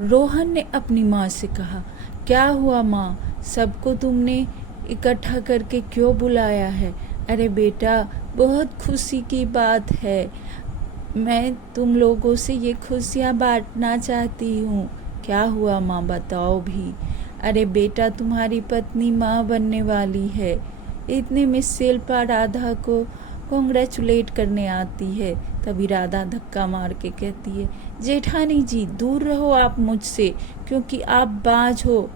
रोहन ने अपनी माँ से कहा, क्या हुआ माँ, सबको तुमने इकट्ठा करके क्यों बुलाया है? अरे बेटा, बहुत खुशी की बात है, मैं तुम लोगों से ये खुशियाँ बांटना चाहती हूँ। क्या हुआ माँ, बताओ भी। अरे बेटा, तुम्हारी पत्नी माँ बनने वाली है। इतने में शिल्पा राधा को कॉन्ग्रेचुलेट करने आती है। तभी राधा धक्का मार के कहती है, जेठानी जी दूर रहो आप मुझसे, क्योंकि आप बाज हो।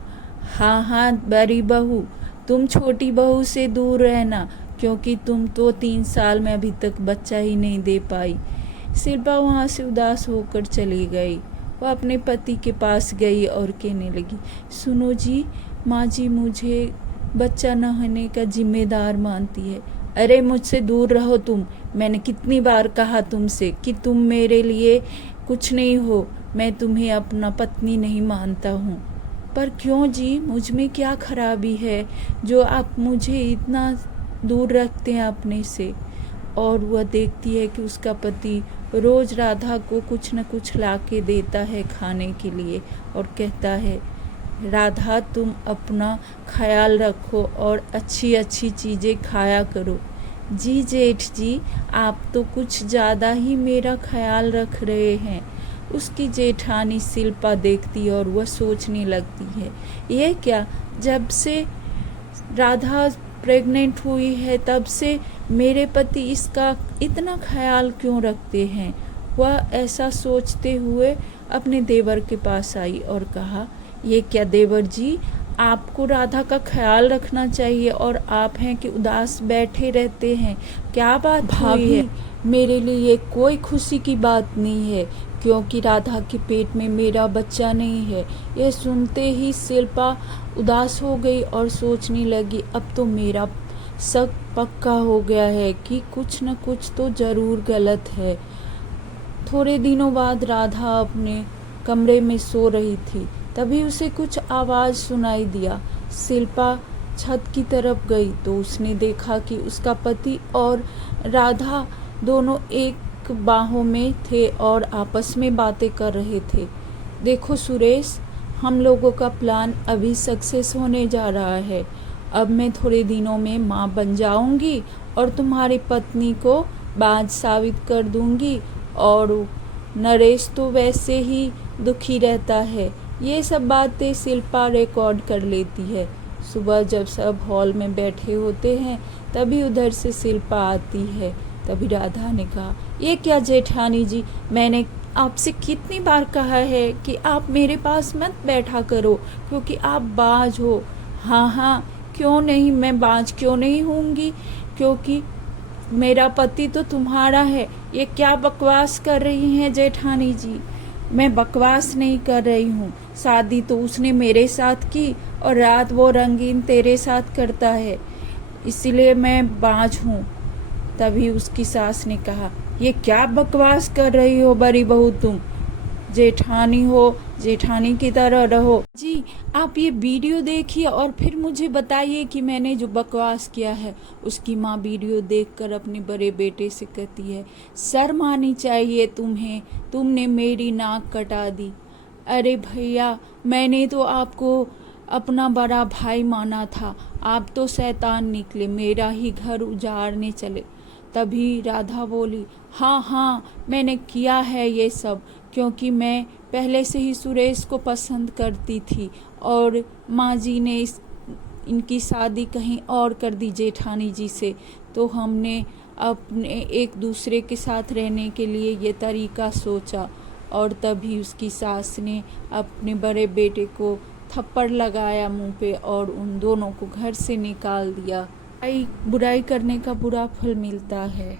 हाँ हाँ बड़ी बहू, तुम छोटी बहू से दूर रहना, क्योंकि तुम तो 3 साल में अभी तक बच्चा ही नहीं दे पाई। शिल्पा वहाँ से उदास होकर चली गई। वह अपने पति के पास गई और कहने लगी, सुनो जी, माँ जी मुझे बच्चा न होने का जिम्मेदार मानती है। अरे मुझसे दूर रहो तुम, मैंने कितनी बार कहा तुमसे कि तुम मेरे लिए कुछ नहीं हो, मैं तुम्हें अपना पत्नी नहीं मानता हूँ। पर क्यों जी, मुझ में क्या खराबी है जो आप मुझे इतना दूर रखते हैं अपने से? और वह देखती है कि उसका पति रोज राधा को कुछ न कुछ ला के देता है खाने के लिए और कहता है, राधा तुम अपना ख्याल रखो और अच्छी अच्छी चीज़ें खाया करो। जी जेठ जी, आप तो कुछ ज़्यादा ही मेरा ख्याल रख रहे हैं। उसकी जेठानी शिल्पा देखती और वह सोचने लगती है, ये क्या, जब से राधा प्रेग्नेंट हुई है तब से मेरे पति इसका इतना ख्याल क्यों रखते हैं? वह ऐसा सोचते हुए अपने देवर के पास आई और कहा, ये क्या देवर जी, आपको राधा का ख्याल रखना चाहिए और आप हैं कि उदास बैठे रहते हैं। क्या बात हुई है? मेरे लिए कोई खुशी की बात नहीं है, क्योंकि राधा के पेट में मेरा बच्चा नहीं है। यह सुनते ही शिल्पा उदास हो गई और सोचने लगी, अब तो मेरा शक पक्का हो गया है कि कुछ न कुछ तो ज़रूर गलत है। थोड़े दिनों बाद राधा अपने कमरे में सो रही थी, तभी उसे कुछ आवाज़ सुनाई दिया। शिल्पा छत की तरफ गई तो उसने देखा कि उसका पति और राधा दोनों एक बाहों में थे और आपस में बातें कर रहे थे। देखो सुरेश, हम लोगों का प्लान अभी सक्सेस होने जा रहा है। अब मैं थोड़े दिनों में माँ बन जाऊंगी और तुम्हारी पत्नी को बाज साबित कर दूंगी, और नरेश तो वैसे ही दुखी रहता है। ये सब बातें शिल्पा रिकॉर्ड कर लेती है। सुबह जब सब हॉल में बैठे होते हैं तभी उधर से शिल्पा आती है। तभी राधा ने कहा, ये क्या जेठानी जी, मैंने आपसे कितनी बार कहा है कि आप मेरे पास मत बैठा करो, क्योंकि आप बाज हो। हाँ हाँ, क्यों नहीं, मैं बाज क्यों नहीं होंगी, क्योंकि मेरा पति तो तुम्हारा है। ये क्या बकवास कर रही हैं जेठानी जी? मैं बकवास नहीं कर रही हूँ, शादी तो उसने मेरे साथ की और रात वो रंगीन तेरे साथ करता है, इसलिए मैं बाज हूँ। तभी उसकी सास ने कहा, ये क्या बकवास कर रही हो बड़ी बहू, तुम जेठानी हो, जेठानी की तरह रहो। जी, आप ये वीडियो देखिए और फिर मुझे बताइए कि मैंने जो बकवास किया है। उसकी माँ वीडियो देखकर अपने बड़े बेटे से कहती है, शर्म आनी चाहिए तुम्हें, तुमने मेरी नाक कटा दी। अरे भैया, मैंने तो आपको अपना बड़ा भाई माना था, आप तो शैतान निकले, मेरा ही घर उजाड़ने चले। तभी राधा बोली, हाँ हाँ, मैंने किया है ये सब, क्योंकि मैं पहले से ही सुरेश को पसंद करती थी और माँ जी ने इनकी शादी कहीं और कर दी जेठानी जी से, तो हमने अपने एक दूसरे के साथ रहने के लिए ये तरीका सोचा। और तभी उसकी सास ने अपने बड़े बेटे को थप्पड़ लगाया मुंह पे और उन दोनों को घर से निकाल दिया। बुराई करने का बुरा फल मिलता है।